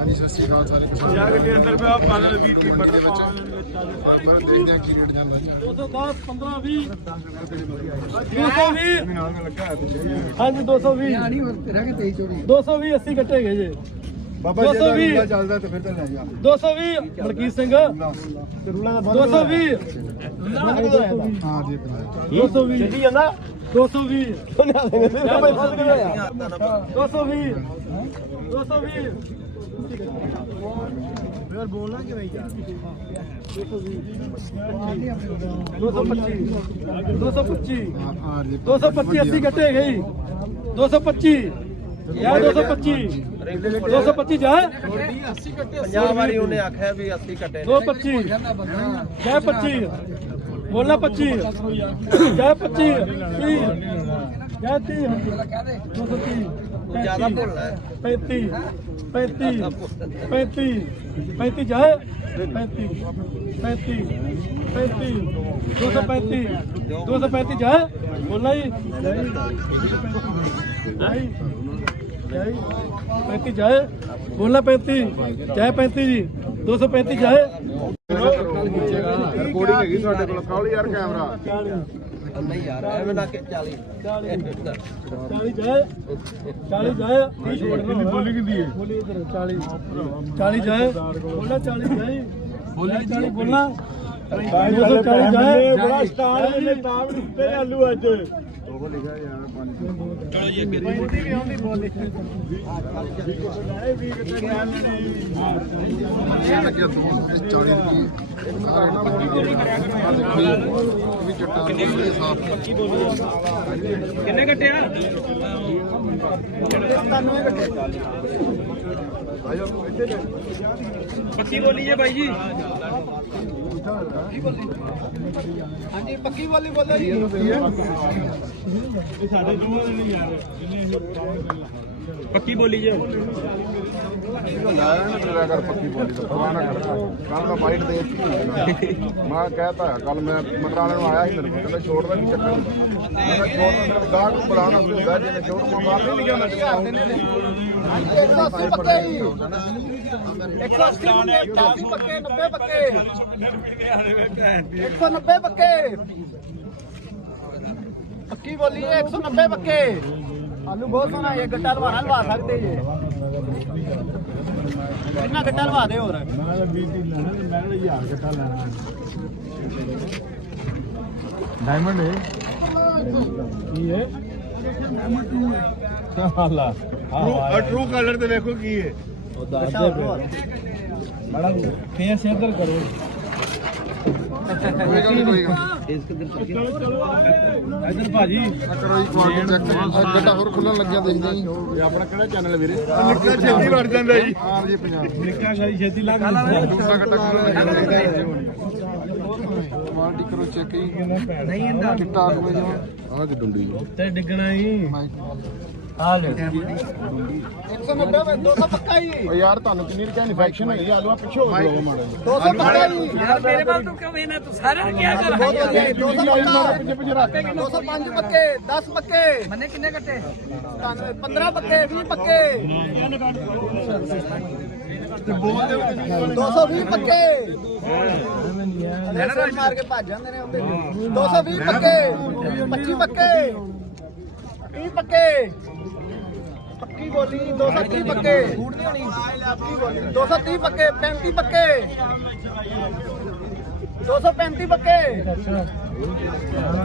ਹਾਂਜੀ ਸਤਿ ਸ਼੍ਰੀ ਅਕਾਲ ਸਾਰੇ ਕਿਸਾਨ ਜਾ ਕੇ ਅੰਦਰ ਪਿਆ ਪਾਲਣ 20 30 ਮਟਰ ਪਰ ਦੇਖਦੇ ਹਾਂ ਕੀ ਰੇਟ ਜਾਂਦਾ ਜੀ 210 15 20 220 ਹਾਂਜੀ 220 ਨਹੀਂ ਰਹਿ ਗਏ 23 24 220 80 ਕੱਟੇ ਗਏ ਜੇ ਬਾਬਾ ਜੀ 220 ਦਾ ਚੱਲਦਾ ਤੇ ਫਿਰ ਤਾਂ ਲੈ ਜਾ 220 ਮਲਕੀਤ ਸਿੰਘ 220 ਹਾਂ ਜੀ 220 ਚੱਲੀ ਜਾਂਦਾ 220 220 220 ਫਿਰ ਬੋਲਣਾ ਕਿਵੇਂ ਯਾਰ 225 225 ਹਾਂ ਹਾਂ ਜੀ 225 80 ਕੱਟੇ ਗਈ 225 ਯਾ 225 225 ਜਾ 50 ਵਾਰੀ ਉਹਨੇ ਆਖਿਆ ਵੀ 80 ਕੱਟੇ 225 ਜੈ 25 ਬੋਲਣਾ 25 ਜੈ 25 30 ਜੈ 30 230 ਜ਼ਿਆਦਾ ਭੁੱਲਣਾ ਹੈ 35 35 35 35 ਜਾਏ। 35 35 35 235 235 ਜਾਏ। ਬੋਲਣਾ ਜੀ। ਜਾਈ ਜਾਈ 35 ਜਾਏ। ਬੋਲਣਾ 35 ਜਾਏ 35 ਜੀ। 235 ਜਾਏ। ਰਿਕਾਰਡਿੰਗ ਹੈਗੀ ਤੁਹਾਡੇ ਕੋਲ। ਕਾਲ ਯਾਰ ਕੈਮਰਾ ਨਹੀਂ ਯਾਰ ਐਵੇਂ ਨਾ ਕਿ 40 40 ਜਾਏ 40 ਜਾਏ ਕਿੰਨੀ ਬੋਲੀ ਕਿੰਦੀ ਹੈ? ਬੋਲੀ ਇਧਰ 40 40 ਜਾਏ ਬੋਲਣਾ 40 ਜਾਏ। ਬੋਲੀ 40 ਬੋਲਣਾ 240 ਜਾਏ। ਬੜਾ ਸਟਾਰ ਨੇ ਤਾਂ ਵੀ ਉੱਤੇ ਆਲੂ ਅੱਜ। ਉਹ ਲਿਖਿਆ ਯਾਰ 5 ਲੱਗਿਆ 240 ਰੁਪਏ। ਕਰਨਾ ਮੋੜੀ ਗੋਲੀ ਕਰਿਆ ਕਰੋ ਵੀ ਚੱਟਾ ਕਿੰਨੇ ਸਾਫ਼ ਕਿੰਨੇ ਕੱਟਿਆ? ਆਜੋ। ਇੱਥੇ ਲੈ ਪੱਕੀ ਬੋਲੀ ਜੇ ਬਾਈ ਜੀ। ਹਾਂਜੀ ਪੱਕੀ ਵਾਲੀ ਬੋਲੋ ਜੀ। ਇਹ ਸਾਡੇ ਦੂਰ ਨਹੀਂ ਯਾਰ ਪੱਕੀ ਬੋਲੀ ਜੇ। ਲਾਇਆ ਕਰ ਪੱਕੀ ਬੋਲੀ ਦਾ ਪੁਰਾਣਾ ਕਰ ਕੱਲ ਦਾ ਬਾਈਟ ਦੇ ਦਿੱਤੀ ਮੈਂ ਕਹਿਤਾ ਕੱਲ ਮੈਂ ਮਟਰਾਲੇ ਨੂੰ ਆਇਆ ਸੀ ਮੇਰੇ ਕੋਲ ਕਹਿੰਦਾ ਛੋੜ ਦਾ ਕੀ ਚੱਕਰ ਮੈਂ ਕਿਹਾ ਛੋੜ ਦਾ ਸਿਰਫ ਗਾਹਕ ਨੂੰ ਬੁਲਾਉਣਾ ਹੁੰਦਾ ਜਿਹਨੇ ਛੋੜ ਮਾ ਮਾਰ ਨਹੀਂ ਗਿਆ ਮੈਂ ਹਾਂਜੀ 180 ਪੱਕੇ ਹੀ 180 ਪੱਕੇ 80 ਪੱਕੇ 90 ਪੱਕੇ 190 ਪੱਕੇ ਪੱਕੀ ਬੋਲੀ 190 ਪੱਕੇ ਆਲੂ ਬਹੁਤ ਸੋਹਣਾ ਇਹ ਗੱਟਾ ਲਵਾਣਾ ਲਵਾ ਸਕਦੇ ਜੇ ਕਿੰਨਾ ਗੱਟਾ ਲਵਾ ਦੇ ਹੋਰ? ਮੈਂ ਤਾਂ 20 ਦੀ ਲੈਣਾ ਤੇ ਮੈਂ ਕਿਹੜਾ ਹਜ਼ਾਰ ਕੱਟਾ ਲੈਣਾ ਡਾਇਮੰਡ ਹੈ। ਕੀ ਹੈ? ਹਾਲਾ ਹਾਂ ਟਰੂ ਕਲਰ ਤੇ ਵੇਖੋ ਕੀ ਹੈ। ਉਹ ਦੱਸ ਦੇ ਫਿਰ ਬੜਾ ਫੇਸ ਇੱਧਰ ਕਰੋ। ਕੋਈ ਗੱਲ ਨੀ, ਕੋਈ ਗੱਲ ਇੱਧਰ ਭਾਜੀ ਕਰੋ ਜੀ ਕੁਆਲਿਟੀ ਚੈੱਕ ਗੱਟਾ ਹੋਰ ਖੁੱਲਣ ਲੱਗਿਆ ਦੇਖਦੇ ਜੀ ਇਹ ਆਪਣਾ ਕਿਹੜਾ ਚੈਨਲ ਵੀਰੇ ਨਿੱਕਾ ਛੇਤੀ ਵੜ ਜਾਂਦਾ ਜੀ ਹਾਂ ਜੀ ਪੰਜਾਬ ਨਿੱਕਾ ਸ਼ਾਈ ਛੇਤੀ ਲੱਗ ਦੂਸਰਾ ਗੱਟਾ ਖੁੱਲਣ ਲੱਗਿਆ ਦੇਖਦੇ ਕੁਆਲਿਟੀ ਕਰੋ ਚੈੱਕ ਜੀ ਨਹੀਂ ਇਹਦਾ ਚਿੱਟਾ ਆਲੂ ਹੈ ਜਿਵੇਂ ਆਹ ਕਿ ਡੁੰਡੀ ਤੇ ਡਿੱਗਣਾ ਹੀ ਆ ਲੈ 190 200 ਪੱਕਾ ਹੀ ਓ ਯਾਰ ਤੁਹਾਨੂੰ ਕਿੰਨੀ ਰਕਾ ਇਨਫੈਕਸ਼ਨ ਹੋਈ ਆਲੂਆ ਪਿੱਛੇ ਹੋ ਗਿਆ ਮਾੜਾ 200 ਪੱਕਾ ਹੀ ਯਾਰ ਮੇਰੇ ਵੱਲ ਤੂੰ ਕਿਵੇਂ ਨਾ ਤੂੰ ਸਾਰਿਆਂ ਨੂੰ ਕਿਹਾ ਕਰ। ਵਧੀਆ 200 ਪੱਕਾ। ਪਿੱਛੇ ਪਿੱਛੇ ਰੱਖ। 205 ਪੱਕੇ 10 ਪੱਕੇ। ਮੰਨੇ ਕਿੰਨੇ ਕੱਟੇ? 15 ਪੱਕੇ 20 ਪੱਕੇ। 220 ਪੱਕੇ। ਲੈਣਾ ਮਾਰ ਕੇ ਭੱਜ ਜਾਂਦੇ ਨੇ ਉਹਦੇ 220 ਪੱਕੇ 25 ਪੱਕੇ 30 ਪੱਕੇ। ਪੱਕੀ ਬੋਲੀ 230 ਪੱਕੇ। ਝੂਠ ਨਹੀਂ ਹੋਣੀ 230 ਪੱਕੇ 35 ਪੱਕੇ। 235 ਪੱਕੇ।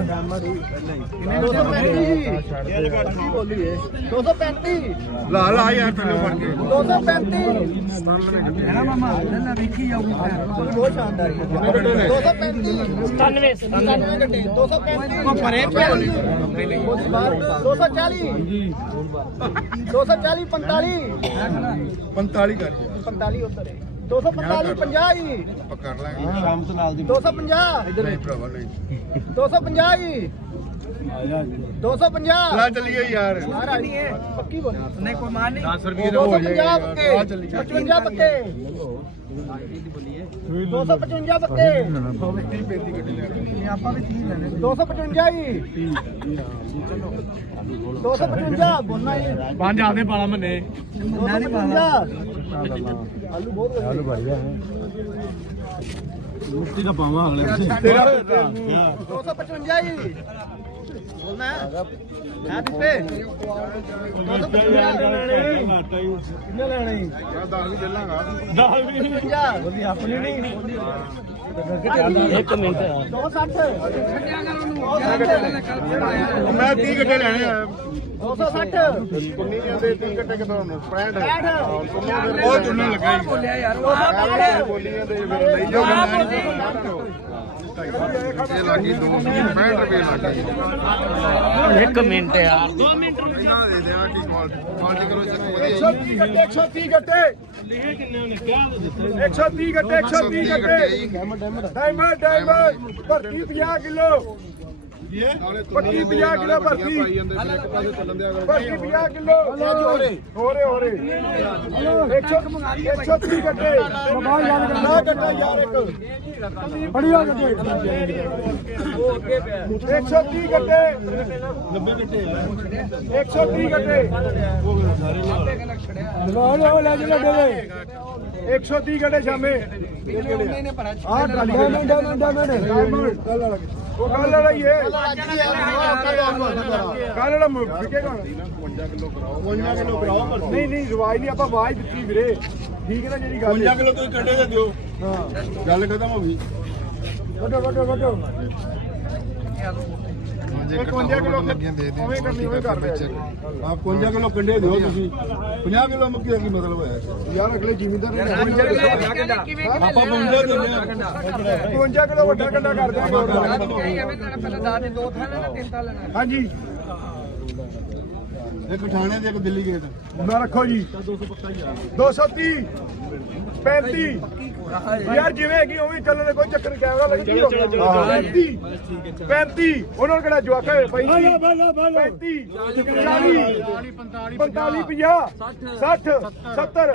235 ਬੋਲੀ ਹੈ 235 ਲਾ ਲਾ ਯਾਰ ਤੈਨੂੰ ਫੜ ਕੇ। 235 ਹੈ ਨਾ ਮਾਮਾ ਨਾ ਵੇਖੀ ਜਾਊਗੀ ਬਹੁਤ ਸ਼ਾਨਦਾਰ ਹੈ 235 97 97 ਘੰਟੇ 235 ਉਹ ਪਰੇ 240 240 45 45 ਕਰ 45 ਉੱਧਰ। ਹੈ 245 50 ਹੀ। ਕਰ ਲਾਂਗੇ। ਸ਼ਾਮ ਤੋਂ ਨਾਲ ਦੀ 250 ਇੱਧਰ ਨਹੀਂ ਭਰਾਵਾ ਨਹੀਂ। 250 ਹੀ। 250 ਲਾ ਚੱਲੀਏ ਯਾਰ। ਮਹਾਰਾਜ ਪੱਕੀ ਬੋਲ। ਨਹੀਂ ਕੋਈ ਮਾਨ ਨਹੀਂ। 10 ਰੁਪਏ ਦਾ ਹੋ 250 ਜਾਏਗਾ ਪੱਕੇ। 55 ਪੱਕੇ। 255 ਬੱਕੇ ਆਪਾਂ ਵੀ 30 ਲੈਣੇ 255 ਜੀ। 255 ਬੋਲਣਾ ਜੀ। ਪੰਜ ਆਦੇ ਪਾਲਾ ਮੰਨੇ। ਨਾ ਨਹੀਂ ਪਾਣਾ ਆਲੂ ਬਹੁਤ ਆਲੂ ਭਾਈ ਹੈ ਮੁੱਤੀ ਦਾ ਪਾਵਾਂ ਅਗਲੇ ਤੇਰਾ 255 ਜੀ। ਬੋਲਣਾ ਹੈ ਹੈ ਦਿੱਤੇ। 255 ਕਿੰਨੇ ਲੈਣੇ? ਮੈਂ 10 ਵੀ ਦੇ ਲਾਂਗਾ। ਦਾਲ ਵੀ। ਨਹੀਂ 255 ਉਹਦੀ ਆਪਣੀ ਨਹੀਂ। ਇੱਕ ਮਿੰਟ। 260 ਮੈਂ 30 ਗੱਡੇ ਲੈਣੇ ਆ। 260 ਕੁੰਨੀਆਂ ਦੇ 30 ਗੱਡੇ ਕਿਦੋਂ 65 65 ਉਹ ਚੁਣਨ ਲੱਗਾ ਜੀ। ਬੋਲਿਆ ਯਾਰ ਉਹ ਆਪ ਬੋਲਿਆ ਬੋਲੀਆਂ ਦੇ ਫਿਰ ਲਈ ਜਾਓ ਇਹ ਲੱਗੀ 265 ਰੁਪਏ ਲੱਗੀ ਇੱਕ ਮਿੰਟ ਯਾਰ ਇਹਨਾਂ ਦੇ ਦਿਆ ਕੀ ਕੁਆਲਿਟੀ ਕਰੋ ਚੰਗਾ ਵਧੀਆ 130 ਗੱਟੇ 130 ਗੱਟੇ। ਲਿਖੇ ਕਿੰਨੇ ਉਹਨੇ ਕਿਹਾ ਦਿੱਤੇ 130 ਗੱਟੇ 130 ਗੱਟੇ। Diamond diamond. ਭਰਤੀ 50 ਕਿਲੋ। ਪੱਕੀ 50 ਕਿਲੋ ਭਰਤੀ ਪਾਈ ਜਾਂਦੇ ਫਿਰ ਇੱਕ ਪਾਸੇ ਚੱਲਣ ਦਿਆ ਕਰੋ ਭਰਤੀ 50 ਕਿਲੋ। ਹੋਰੇ। ਹੋਰੇ ਹੋਰੇ। 130 ਗੱਟੇ ਮੋਬਾਈਲ ਯਾਦ ਕਰਨਾ। ਗੱਟਾ ਯਾਰ ਇੱਕ। ਬੜੀਆ ਗੱਟੇ 130 ਗੱਟੇ 90 ਗੱਟੇ 130 ਗੱਟੇ ਲੋ ਲੋ ਲੈ ਜੀ ਲੱਡੇ 130 ਗੱਟੇ ਸ਼ਾਮੇ। ਆਹ ਟਰਾਲੀ ਡਾਇਮੰਡ ਡਾਇਮੰਡ ਡਾਇਮੰਡ ਉਹ ਕੱਲ ਵਾਲਾ ਹੀ। ਕੱਲ ਵਾਲਾ ਵਿਕੇਗਾ 55 ਕਿਲੋ ਕਰਾਓ 55 ਕਿਲੋ ਕਰਾਓ ਨਹੀਂ ਨਹੀਂ ਰਵਾਜ ਨਹੀਂ ਆਪਾਂ ਆਵਾਜ਼ ਦਿੱਤੀ ਵੀਰੇ। ਠੀਕ ਹੈ ਨਾ ਜਿਹੜੀ ਗੱਲ 55 ਕਿਲੋ ਤੁਸੀਂ ਕੱਢੇ ਦੇ ਦਿਓ। ਹਾਂ। ਗੱਲ ਖਤਮ ਹੋ ਗਈ। ਵੱਡੋ ਵੱਡੋ ਵੱਡੋ ਜੇ ਇਹ 55 ਕਿਲੋ ਉਵੇਂ ਕਰਨੀ ਉਵੇਂ ਕਰ ਰਿਹਾ ਆਪ 55 ਕਿਲੋ ਕੰਡੇ ਦਿਓ ਤੁਸੀਂ। 50 ਕਿਲੋ ਮੱਕੀ ਦਾ ਕੀ ਮਤਲਬ ਹੋਇਆ ਯਾਰ ਅਗਲੇ ਜ਼ਿਮੀਂਦਾਰ ਨੇ 55 ਕਿਲੋ ਕਿਵੇਂ ਆਪਾਂ 55 ਦਿੰਦੇ ਆ। 55 ਕਿਲੋ ਵੱਡਾ ਕੰਡਾ ਕਰ ਦਿਆਂਗੇ ਐਵੇਂ ਤਾਂ ਪਹਿਲਾਂ ਦੱਸ ਦੇ ਦੋ ਥਾਂ ਲੈਣਾ ਤਿੰਨ ਥਾਂ ਲੈਣਾ। ਹਾਂਜੀ। ਇੱਕ ਠਾਣੇ ਤੇ ਇੱਕ ਦਿੱਲੀ ਗੇਟ। ਨਾ ਰੱਖੋ ਜੀ। 230 35 ਯਾਰ ਜਿਵੇਂ ਹੈਗੀ ਉਵੇਂ ਹੀ ਚੱਲਣ ਦੇ ਕੋਈ ਚੱਕਰ ਨੀ, ਕੈਮਰਾ ਲੱਗ ਜੀ 35 35 ਉਹਨਾਂ ਨੂੰ ਕਿਹੜਾ ਜਵਾਕ ਹੈ? 35 35 40 45 50 60 70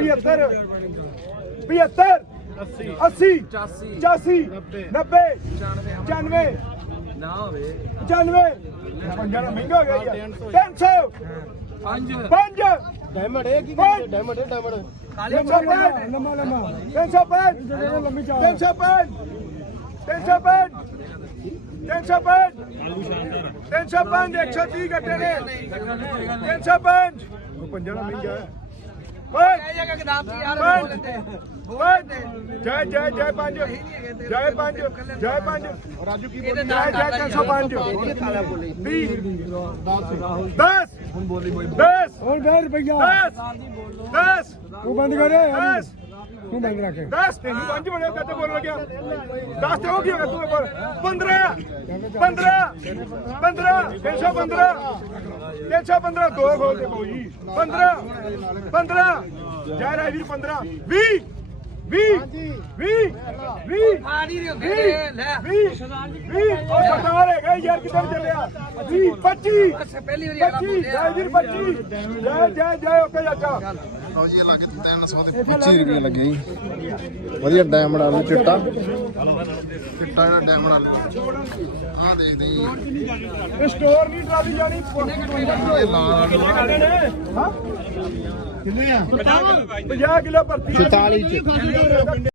75 75 80 85 90 95 ਨਾ ਹੋਵੇ। 95 ਪੰਜਾਹ ਦਾ ਮਹਿੰਗਾ ਹੋ ਗਿਆ ਯਾਰ 300 ਪੰਜ। 5 ਡਾਇਮੰਡ ਇਹ ਕੀ ਡਾਇਮੰਡ ਡਾਇਮੰਡ। ਕਾਲੇ ਤਿੰਨ ਸੌ ਪੰਜ ਲੰਮਾ ਲੰਮਾ। ਤਿੰਨ ਸੌ ਪੰਜ ਤਿੰਨ ਸੌ ਪੰਜ ਤਿੰਨ ਸੌ ਪੰਜ ਤਿੰਨ ਸੌ ਪੰਜ ਤਿੰਨ ਸੌ ਪੰਜ 130 ਗੱਟੇ ਨੇ। ਤਿੰਨ ਸੌ ਪੰਜ ਉਹ ਪੰਜਾਂ ਦਾ ਮਹਿੰਗਾ ਹੈ। ਪੰਜ ਇਹ ਜਗ੍ਹਾ ਕਿਤਾਬ ਸੀ ਯਾਰ ਬੋਲ ਤੇ ਪੰਜ ਜੈ ਜੈ ਜੈ ਪੰਜ। ਜੈ ਪੰਜ ਜੈ ਪੰਜ। ਰਾਜੂ ਕੀ ਬੋਲੀ? ਜੈ ਜੈ 305 20 10 ਹੁਣ ਬੋਲੀ 10 ਹੁਣ 10 ਰੁਪਈਆ। 10 10 ਤੂੰ ਬੰਦ ਕਰ 10 ਤੂੰ ਬੰਦ ਰੱਖ। 10 ਤੈਨੂੰ ਪੰਜ ਬਣੇ ਕਦੇ ਬੋਲ ਲੱਗਿਆ। 10 ਤੇ ਹੋ ਗਿਆ ਤੂੰ ਪਰ 15 15 15 315 315 ਦੋ ਖੋਲ ਦੇ ਕੋਈ 15 15 ਜੈ ਰਾਜਵੀਰ 15 20 20 20 20 ਪਾਣੀ ਦੇ ਉੱਤੇ ਲੈ 20 20 ਉਹ ਸਰਦਾਰ ਹੈਗਾ ਯਾਰ ਕਿੱਧਰ ਚੱਲਿਆ? 20 25 ਬਸ ਪਹਿਲੀ ਵਾਰੀ ਆਲਾ 25 ਬੋਲਿਆ ਰਾਜਵੀਰ 25 ਜੈ ਜੈ ਜੈ ਓਕੇ ਚਾਚਾ। ਲਓ ਜੀ ਇਹ ਲੱਗ 300 ਦੇ 25 ਰੁਪਏ ਲੱਗੇ ਜੀ। ਵਧੀਆ ਡਾਇਮੰਡ ਆਲੂ ਚਿੱਟਾ। ਚਿੱਟਾ ਜਿਹੜਾ ਡਾਇਮੰਡ ਆਲੂ ਆ ਦੇਖਦੇ ਜੀ। ਇਹ ਸਟੋਰ ਨਹੀਂ ਟਰਾਲੀ ਜਾਣੀ ਇਹ ਲਾਲ ਆਲੂ ਹਾਂ? ਕਿੰਨੇ ਆ? 50 ਕਿਲੋ ਭਰਤੀ 44 ਚ।